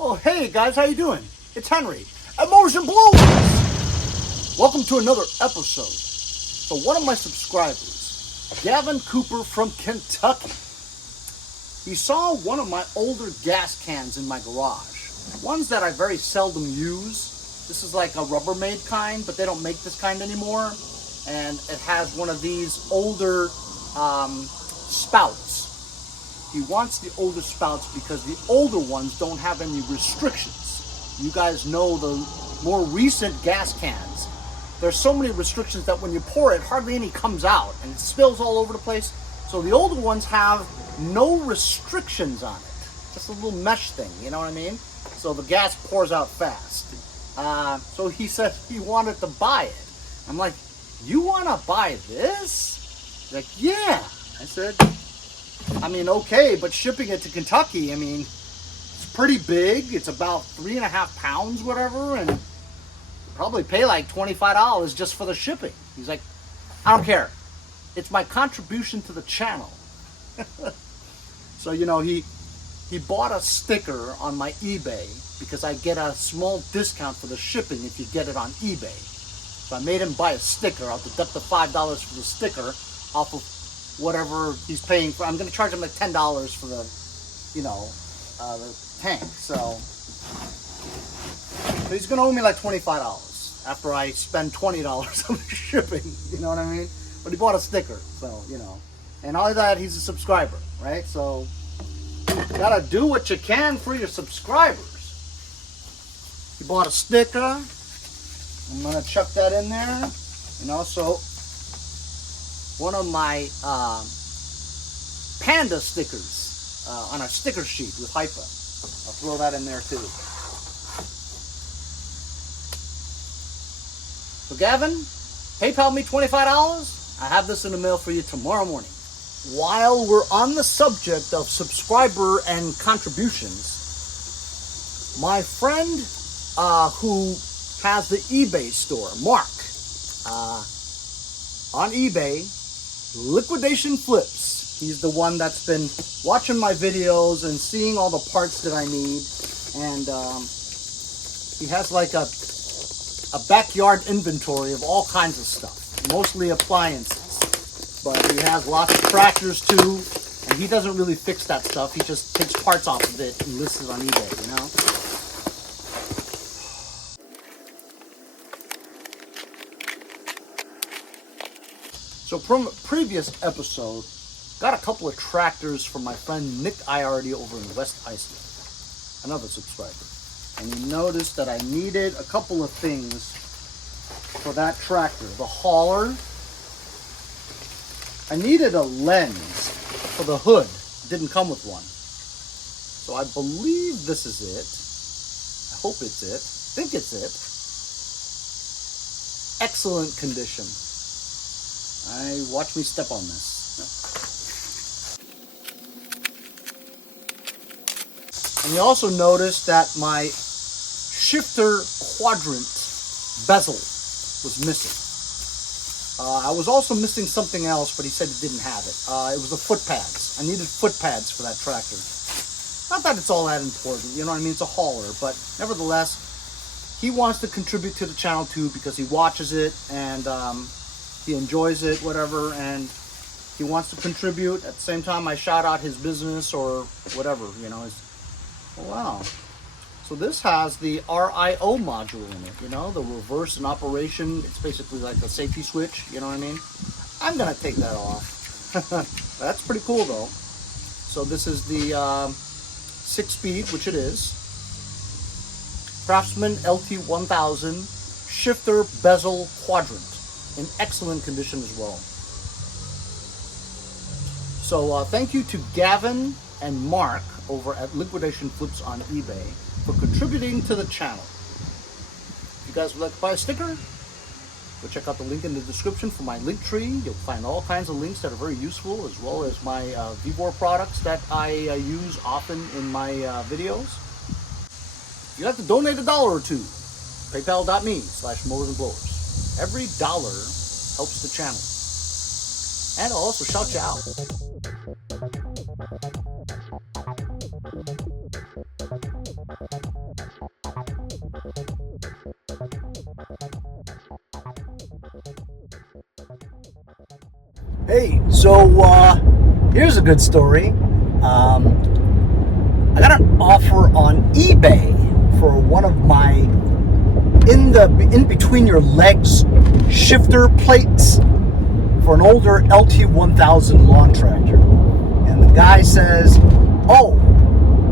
Oh, hey guys, how you doing? It's Henry at Mowers and Blowers. Welcome to another episode. So one of my subscribers, Gavin Cooper from Kentucky, he saw one of my older gas cans in my garage. Ones that I very seldom use. This is like a Rubbermaid kind, but they don't make this kind anymore. And it has one of these older spouts. He wants the older spouts because the older ones don't have any restrictions. You guys know the more recent gas cans. There's so many restrictions that when you pour it, hardly any comes out and it spills all over the place. So the older ones have no restrictions on it. Just a little mesh thing, you know what I mean? So the gas pours out fast. So he said he wanted to buy it. I'm like, you want to buy this? He's like, yeah. I said, I mean, okay, but shipping it to Kentucky, I mean, it's pretty big. It's about 3.5 pounds, whatever, and you probably pay like $25 just for the shipping. He's like, I don't care. It's my contribution to the channel. So, you know, he bought a sticker on my eBay because I get a small discount for the shipping if you get it on eBay. So I made him buy a sticker. I'll deduct the $5 for the sticker off of whatever he's paying for. I'm going to charge him like $10 for the, you know, the tank. So he's going to owe me like $25 after I spend $20 on the shipping. You know what I mean? But he bought a sticker, so, you know. And all of that, he's a subscriber, right? So you got to do what you can for your subscribers. He bought a sticker. I'm going to chuck that in there, you know, so one of my panda stickers on a sticker sheet with HIPA. I'll throw that in there too. So Gavin, PayPal me $25. I have this in the mail for you tomorrow morning. While we're on the subject of subscriber and contributions, my friend who has the eBay store, Mark, on eBay, Liquidation Flips. He's the one that's been watching my videos and seeing all the parts that I need. And he has like a backyard inventory of all kinds of stuff, mostly appliances. But he has lots of tractors too, and he doesn't really fix that stuff. He just takes parts off of it and lists it on eBay, you know? So from a previous episode, got a couple of tractors from my friend Nick Iardi over in West Iceland, another subscriber. And you noticed that I needed a couple of things for that tractor. The hauler. I needed a lens for the hood. Didn't come with one. So I believe this is it. I hope it's it. I think it's it. Excellent condition. Watch me step on this. And you also notice that my shifter quadrant bezel was missing. I was also missing something else, but he said he didn't have it. It was the foot pads. I needed foot pads for that tractor. Not that it's all that important, you know what I mean? It's a hauler, but nevertheless, he wants to contribute to the channel too because he watches it and he enjoys it, whatever, and he wants to contribute. At the same time, I shout out his business or whatever, you know. Oh, wow. So this has the RIO module in it, you know, the reverse in operation. It's basically like a safety switch, you know what I mean? I'm going to take that off. That's pretty cool, though. So this is the 6-speed, which it is. Craftsman LT1000 shifter bezel quadrant. In excellent condition as well. So thank you to Gavin and Mark over at Liquidation Flips on eBay for contributing to the channel. If you guys would like to buy a sticker, go check out the link in the description for my link tree. You'll find all kinds of links that are very useful, as well as my VEVOR products that I use often in my videos. If you'd like to donate $1 or $2, paypal.me/mowersandblowers. Every dollar helps the channel. And I'll also shout you out. Hey, so here's a good story. I got an offer on eBay for one of my in between your legs shifter plates for an older LT1000 lawn tractor. And the guy says, "Oh,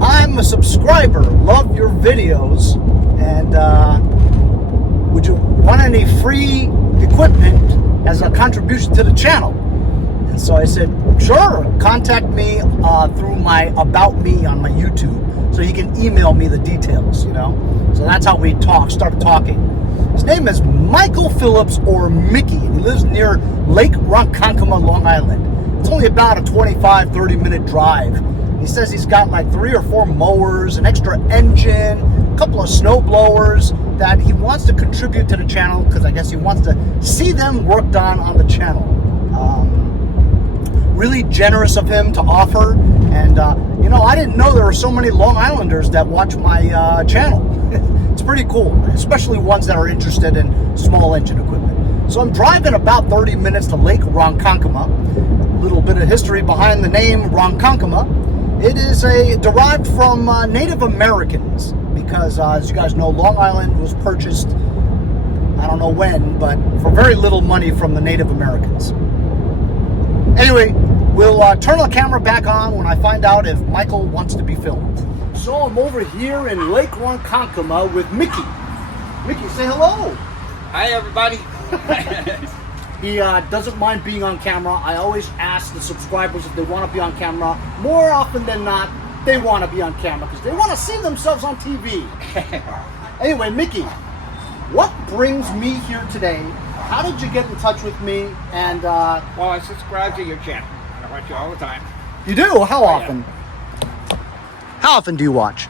I'm a subscriber, love your videos, and would you want any free equipment as a contribution to the channel?" And so I said, "Sure, contact me through my About Me on my YouTube, so he can email me the details, you know." So that's how we started talking. His name is Michael Phillips, or Mickey, and he lives near Lake Ronkokoma, Long Island. It's only about a 25-30 minute drive. He says he's got like 3 or 4 mowers, an extra engine, a couple of snow blowers that he wants to contribute to the channel because I guess he wants to see them worked on the channel. Really generous of him to offer, and you know, I didn't know there were so many Long Islanders that watch my channel. It's pretty cool, especially ones that are interested in small engine equipment. So I'm driving about 30 minutes to Lake Ronkokoma. A little bit of history behind the name Ronkokoma. It is derived from Native Americans because, as you guys know, Long Island was purchased, I don't know when, but for very little money from the Native Americans. Anyway, we'll turn the camera back on when I find out if Michael wants to be filmed. So I'm over here in Lake Ronkokoma with Mickey. Mickey, say hello. Hi, everybody. He doesn't mind being on camera. I always ask the subscribers if they want to be on camera. More often than not, they want to be on camera because they want to see themselves on TV. Anyway, Mickey, what brings me here today? How did you get in touch with me? And Well, I subscribe to your channel. I watch you all the time. You do? How often? How often do you watch?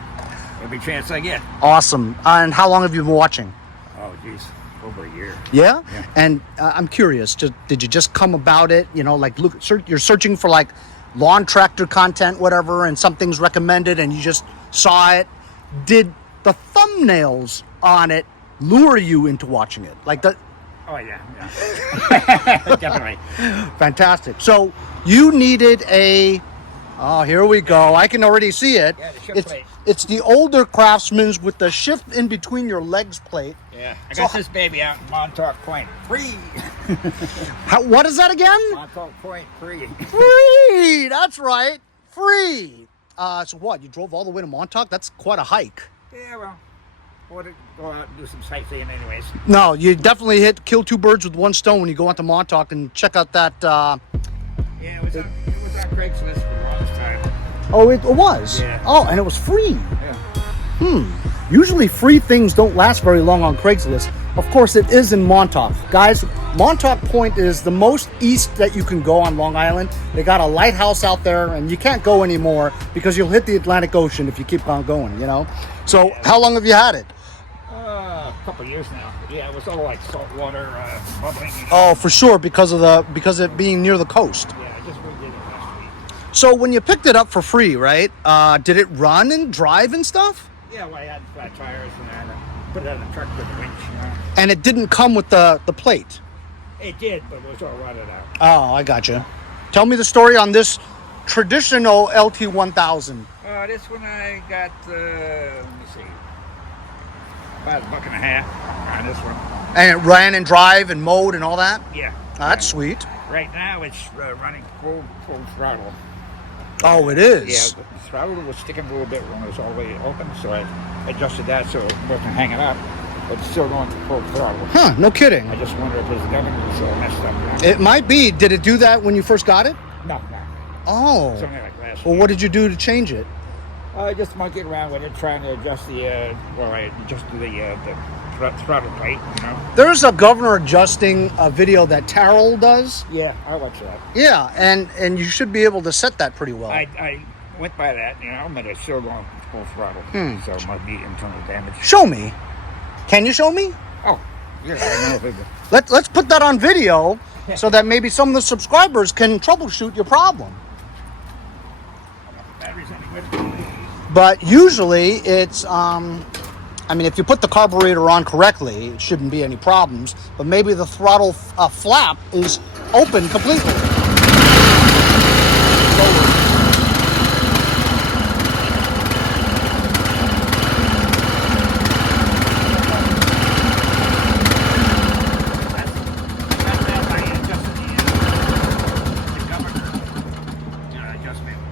Every chance I get. Awesome. And how long have you been watching? Oh, geez. Over a year. Yeah? Yeah. And I'm curious, did you just come about it? You know, like you're searching for like lawn tractor content, whatever, and something's recommended and you just saw it. Did the thumbnails on it lure you into watching it? Like the... Oh, yeah. Definitely. Fantastic. So you needed a... Oh, here we go. I can already see it. Yeah, the shift plate. It's the older Craftsman's with the shift in between your legs plate. Yeah. I got this baby out in Montauk Point. Free. What is that again? Montauk Point, free. Free. That's right. Free. So what? You drove all the way to Montauk? That's quite a hike. Yeah, well, I want to go out and do some sightseeing anyways. No, you definitely kill 2 birds with 1 stone when you go out to Montauk and check out that... Yeah, it was on Craigslist for the longest time. Oh, it was? Yeah. Oh, and it was free. Yeah. Usually free things don't last very long on Craigslist. Of course, it is in Montauk. Guys, Montauk Point is the most east that you can go on Long Island. They got a lighthouse out there, and you can't go anymore because you'll hit the Atlantic Ocean if you keep on going, you know? So, how long have you had it? A couple of years now. Yeah, it was all like salt water, bubbling. Oh, for sure, because of it being near the coast. Yeah, I just redid it last week. So, when you picked it up for free, right? Did it run and drive and stuff? Yeah, well, I had flat tires and I put it on the truck with the winch, you know. And it didn't come with the plate? It did, but it was all rotted out. Oh, I gotcha. Tell me the story on this traditional LT1000. This one I got, let me see, about $1.50 on this one. And it ran and drive and mowed and all that? Yeah. That's sweet. Right now it's running full throttle. Oh, it is? Yeah, the throttle was sticking a little bit when it was all the way open, so I adjusted that so it wasn't hanging up, but it's still going to full throttle. Huh, no kidding. I just wonder if his governor was messed up. You know? It might be. Did it do that when you first got it? No. Oh. It's only like last Well, week. what did you do to change it? I just monkeyed around with it, trying to adjust I adjusted the throttle plate, you know. There's a governor adjusting video that Terrell does. Yeah, I watch that. Yeah, and you should be able to set that pretty well. I went by that, you know, but it's still going full throttle, so it might be internal damage. Show me. Can you show me? Oh, yeah, I don't know if it... Let's put that on video so that maybe some of the subscribers can troubleshoot your problem. Battery's any good. But usually it's, I mean, if you put the carburetor on correctly, it shouldn't be any problems. But maybe the throttle flap is open completely.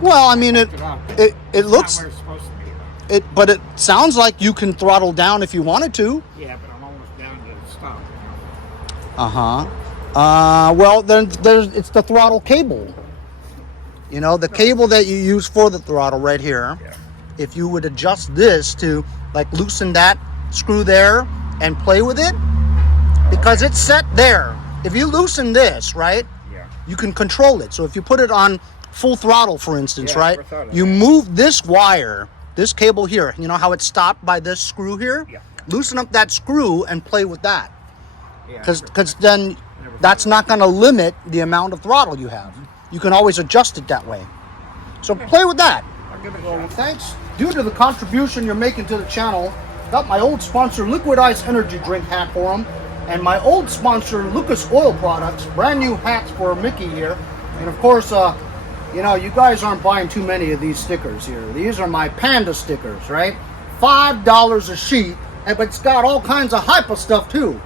Well, I mean, it looks Not where it's supposed to be. but it sounds like you can throttle down if you wanted to. Yeah, but I'm almost down to the stop. Well, then it's the throttle cable. You know, the cable that you use for the throttle right here. Yeah. If you would adjust this to like loosen that screw there and play with it, because it's set there. If you loosen this, right, Yeah. you can control it. So if you put it on full throttle, for instance, Yeah, I right, never thought of you that. move this wire, this cable here. You know how it's stopped by this screw here? Yeah. Loosen up that screw and play with that. Yeah. Because then that's not going to limit the amount of throttle you have. You can always adjust it that way. So play with that. I'll give it a Well, shot. thanks. Due to the contribution you're making to the channel, got my old sponsor Liquid Ice Energy Drink hat for him, and my old sponsor Lucas Oil Products, brand new hats for Mickey here. And of course, you know, you guys aren't buying too many of these stickers here. These are my Panda stickers, right? $5 a sheet, but it's got all kinds of HIPA stuff too.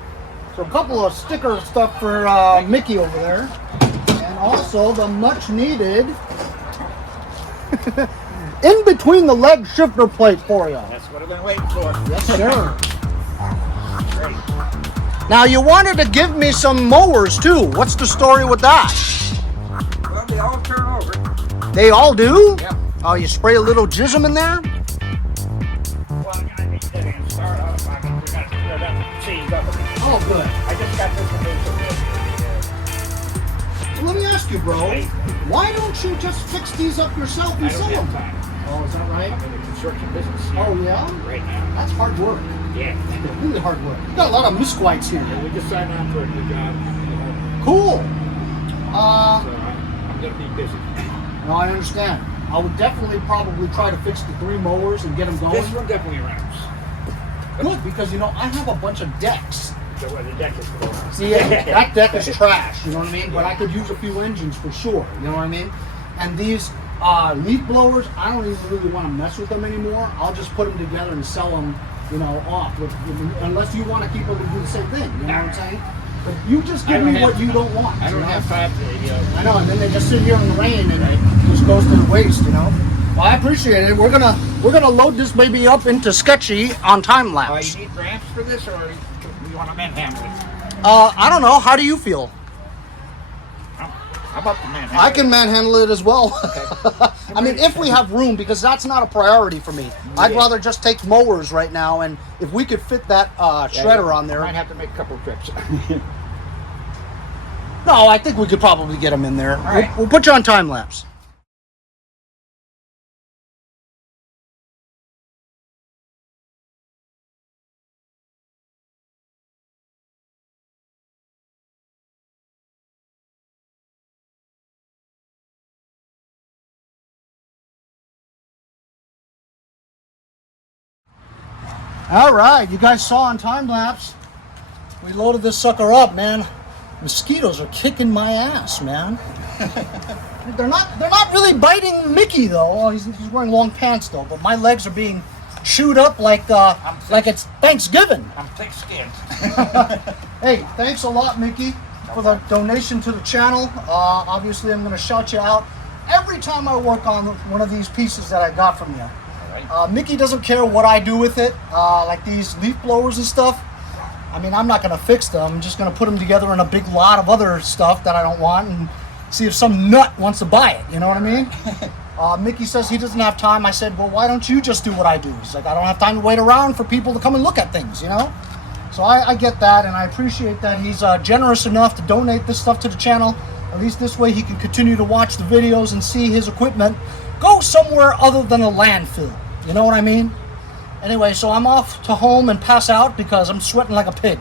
So a couple of sticker stuff for Mickey over there. And also the much needed in between the leg shifter plate for you. That's what I've been waiting for. Yes, sir. Great. Now you wanted to give me some mowers too. What's the story with that? Well, they all turn over. They all do? Yep. Oh, you spray a little jism in there? Well, I need to get in start off. I mean, we got to clear that cheese up a bit. Oh, good. I just got this one here. Well, let me ask you, bro. Why don't you just fix these up yourself I and don't sell have them? time. Oh, is that right? I'm in the construction business here Oh, yeah? right now. That's hard work. Yeah. Really hard work. You got a lot of misquites here. We just signed on for a new job. Cool. So I'm going to be busy. No, I understand. I would definitely probably try to fix the 3 mowers and get them going. This one definitely runs. Good, because, you know, I have a bunch of decks. So the deck is full. See, that deck is trash, you know what I mean? But I could use a few engines for sure, you know what I mean? And these leaf blowers, I don't even really want to mess with them anymore. I'll just put them together and sell them, you know, off. Unless you want to keep them and do the same thing, you know what I'm saying? But you just give me what you don't want. I don't you know? have time to, I know, and then they just sit here in the rain and it just goes to the waste, you know? Well, I appreciate it. We're gonna load this baby up into Sketchy on time lapse. you need ramps for this, or you want to manhandle it? I don't know. How do you feel? How about the manhandle? I can manhandle it as well. I mean, if we have room, because that's not a priority for me. I'd rather just take mowers right now, and if we could fit that shredder on there. Might have to make a couple of trips. No, I think we could probably get them in there. All right. We'll put you on time lapse. All right, you guys saw on time lapse. We loaded this sucker up, man. Mosquitoes are kicking my ass, man. They're not really biting Mickey though. Oh, he's wearing long pants though, but my legs are being chewed up like it's Thanksgiving. I'm thick-skinned. Hey, thanks a lot, Mickey, for the donation to the channel. Obviously, I'm going to shout you out every time I work on one of these pieces that I got from you. Mickey doesn't care what I do with it, like these leaf blowers and stuff. I mean, I'm not going to fix them. I'm just going to put them together in a big lot of other stuff that I don't want and see if some nut wants to buy it. You know what I mean? Mickey says he doesn't have time. I said, well, why don't you just do what I do? He's like, I don't have time to wait around for people to come and look at things, you know? So I get that, and I appreciate that he's generous enough to donate this stuff to the channel. At least this way he can continue to watch the videos and see his equipment go somewhere other than a landfill. You know what I mean? Anyway, so I'm off to home and pass out because I'm sweating like a pig.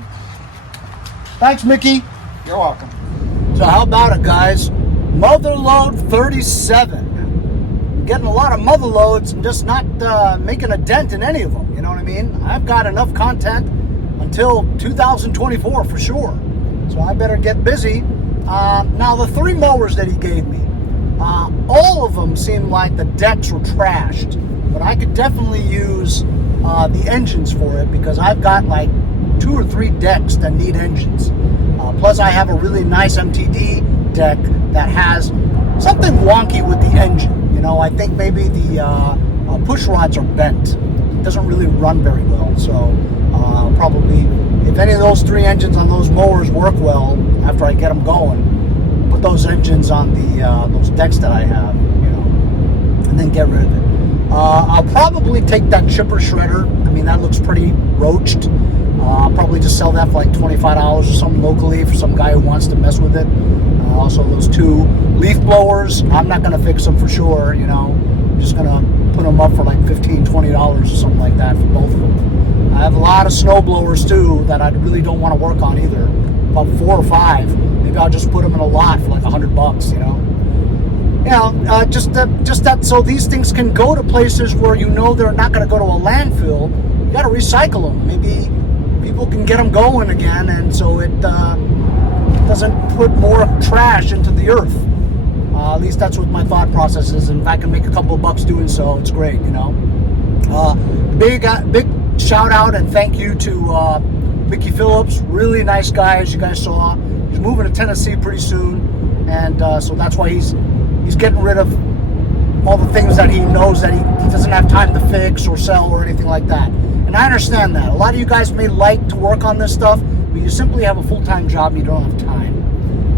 Thanks, Mickey. You're welcome. So how about it, guys? Motherload 37. Getting a lot of Motherloads and just not making a dent in any of them. You know what I mean? I've got enough content until 2024 for sure. So I better get busy. Now the 3 mowers that he gave me, All of them seem like the decks were trashed, but I could definitely use the engines for it because I've got like 2 or 3 decks that need engines. Plus I have a really nice MTD deck that has something wonky with the engine. You know, I think maybe the push rods are bent. It doesn't really run very well, so probably if any of those 3 engines on those mowers work well after I get them going, put those engines on the those decks that I have, you know, and then get rid of it. I'll probably take that chipper shredder. I mean, that looks pretty roached. I'll probably just sell that for like $25 or something locally for some guy who wants to mess with it. Also, those 2 leaf blowers, I'm not going to fix them for sure, you know. I'm just going to put them up for like $15, $20 or something like that for both of them. I have a lot of snow blowers too that I really don't want to work on either. About 4 or 5. Maybe I'll just put them in a lot for like $100, you know. You know, just that so these things can go to places where you know they're not going to go to a landfill. You got to recycle them. Maybe people can get them going again, and so it doesn't put more trash into the earth. At least that's what my thought process is, and if I can make a couple of bucks doing so, it's great, you know. Big shout out and thank you to Mickey Phillips, really nice guy, as you guys saw. He's moving to Tennessee pretty soon, and so that's why he's getting rid of all the things that he knows that he doesn't have time to fix or sell or anything like that. And I understand that. A lot of you guys may like to work on this stuff, but you simply have a full-time job and you don't have time.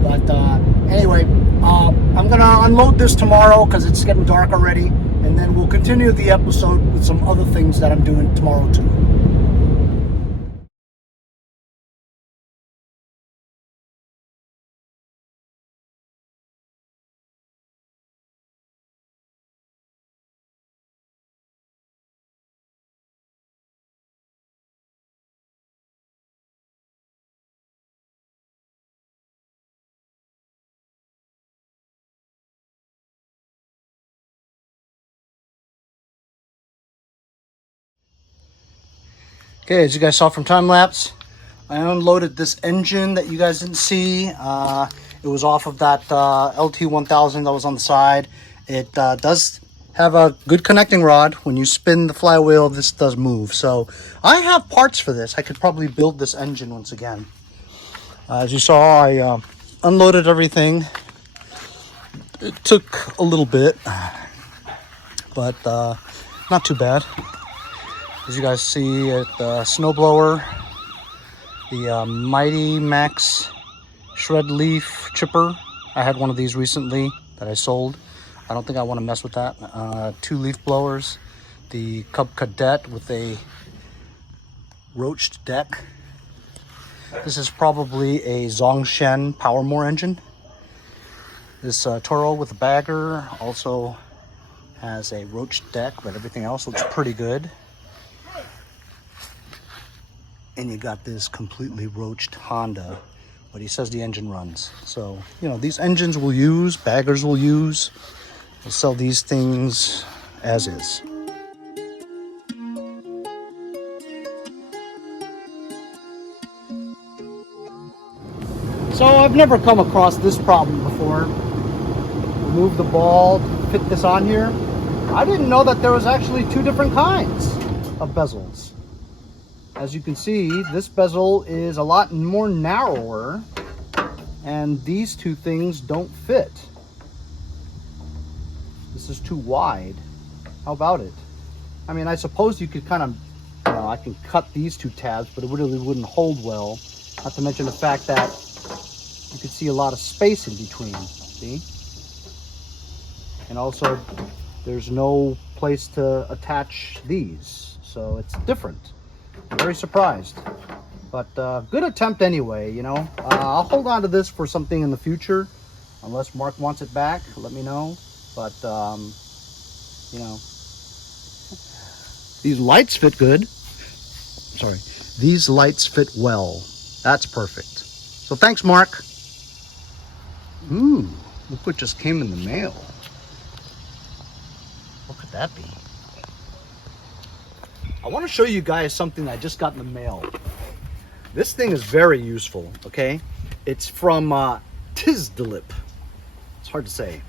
But anyway, I'm going to unload this tomorrow because it's getting dark already, and then we'll continue the episode with some other things that I'm doing tomorrow too. Okay, as you guys saw from time lapse, I unloaded this engine that you guys didn't see. It was off of that LT1000 that was on the side. It does have a good connecting rod. When you spin the flywheel, this does move. So I have parts for this. I could probably build this engine once again. As you saw, I unloaded everything. It took a little bit, but not too bad. As you guys see, at the snowblower, the Mighty Max Shred Leaf Chipper. I had one of these recently that I sold. I don't think I want to mess with that. 2 leaf blowers, the Cub Cadet with a roached deck. This is probably a Zongshen Power Mower engine. This Toro with a bagger also has a roached deck, but everything else looks pretty good. And you got this completely roached Honda, but he says the engine runs. So, you know, these engines we'll use, baggers will use. We'll sell these things as is. So I've never come across this problem before. Remove the ball, fit this on here. I didn't know that there was actually 2 different kinds of bezels. As you can see, this bezel is a lot more narrower, and these 2 things don't fit. This is too wide. How about it? I mean, I suppose you could kind of, you know, I can cut these 2 tabs, but it really wouldn't hold well. Not to mention the fact that you could see a lot of space in between, see? And also, there's no place to attach these, so it's different. I'm very surprised, but good attempt anyway, you know. I'll hold on to this for something in the future, unless Mark wants it back, let me know. But, you know, these lights fit good. Sorry, these lights fit well. That's perfect. So thanks, Mark. Ooh, look what just came in the mail. What could that be? I want to show you guys something I just got in the mail. This thing is very useful, okay? It's from Tizdalip. It's hard to say.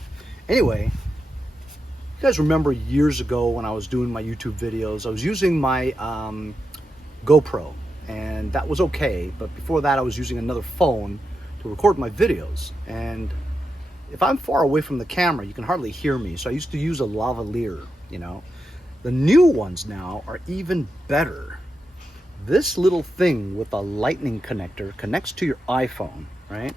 Anyway, you guys remember years ago when I was doing my YouTube videos, I was using my GoPro, and that was okay. But before that, I was using another phone to record my videos. And if I'm far away from the camera, you can hardly hear me. So I used to use a lavalier, you know. The new ones now are even better. This little thing with a lightning connector connects to your iPhone, right?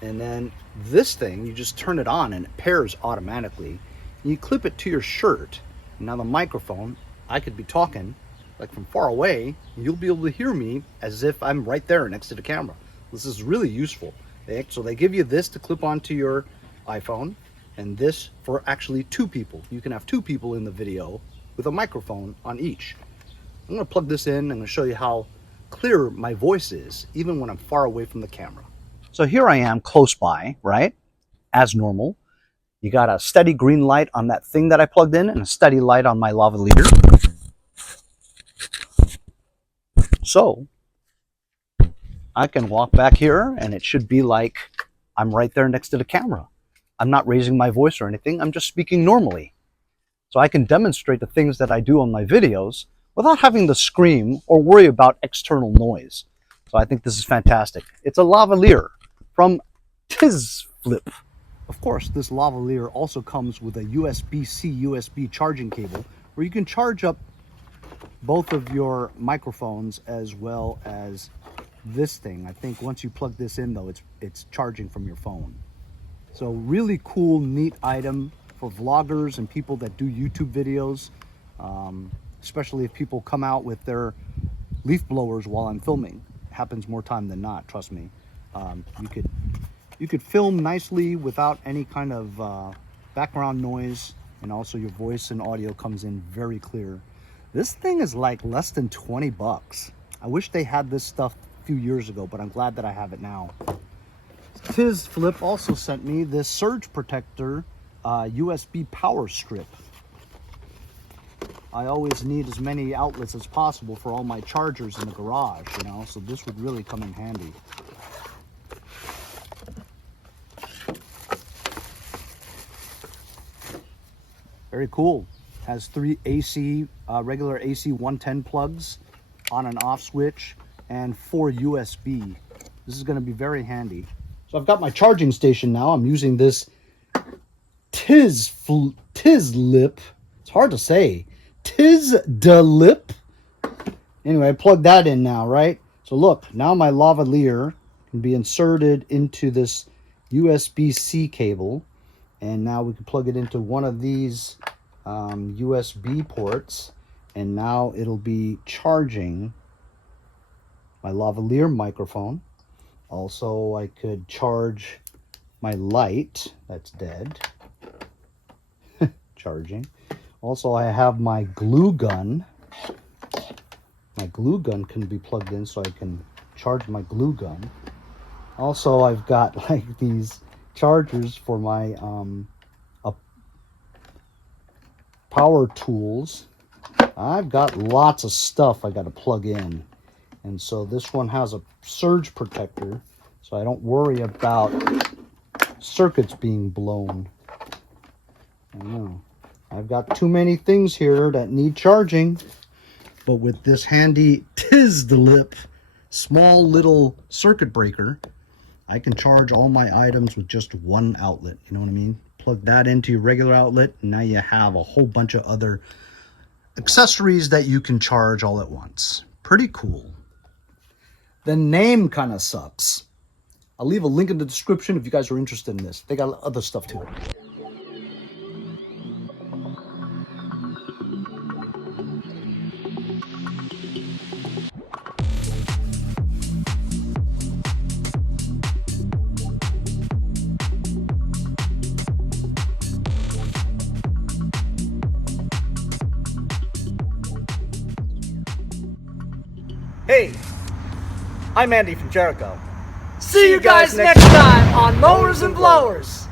And then this thing, you just turn it on and it pairs automatically. You clip it to your shirt. Now the microphone, I could be talking like from far away, and you'll be able to hear me as if I'm right there next to the camera. This is really useful. So they give you this to clip onto your iPhone, and this for actually two people. You can have two people in the video with a microphone on each. I'm gonna plug this in. I'm gonna show you how clear my voice is, even when I'm far away from the camera. So here I am close by, right? As normal. You got a steady green light on that thing that I plugged in and a steady light on my lavalier. So I can walk back here and it should be like I'm right there next to the camera. I'm not raising my voice or anything. I'm just speaking normally. So I can demonstrate the things that I do on my videos without having to scream or worry about external noise. So I think this is fantastic. It's a lavalier from Tizflip. Of course, this lavalier also comes with a USB-C USB charging cable where you can charge up both of your microphones as well as this thing. I think once you plug this in though, it's charging from your phone. So really cool, neat item for vloggers and people that do YouTube videos, especially if people come out with their leaf blowers while I'm filming. It happens more time than not, trust me. You could film nicely without any kind of background noise, and also your voice and audio comes in very clear. This thing is like less than 20 bucks. I wish they had this stuff a few years ago, but I'm glad that I have it now. Tizflip also sent me this surge protector USB power strip. I always need as many outlets as possible for all my chargers in the garage, you know, so this would really come in handy. Very cool. Has 3 AC, regular AC 110 plugs, on and off switch, and 4 USB. This is going to be very handy. So I've got my charging station now. I'm using this Tizlip. It's hard to say. Tizlip. Anyway, I plugged that in now, right? So look, now my lavalier can be inserted into this USB-C cable. And now we can plug it into one of these USB ports, and now it'll be charging my lavalier microphone. Also, I could charge my light that's dead. Charging. Also, I have my glue gun. My glue gun can be plugged in so I can charge my glue gun. Also, I've got like these chargers for my power tools. I've got lots of stuff I got to plug in, and so this one has a surge protector, so I don't worry about circuits being blown. I know I've got too many things here that need charging, but with this handy Tizlip small little circuit breaker, I can charge all my items with just one outlet. You know what I mean? Plug that into your regular outlet, and now you have a whole bunch of other accessories that you can charge all at once. Pretty cool. The name kind of sucks. I'll leave a link in the description if you guys are interested in this. They got other stuff too. Hey, I'm Andy from Jericho. See you guys next time on Mowers and Blowers.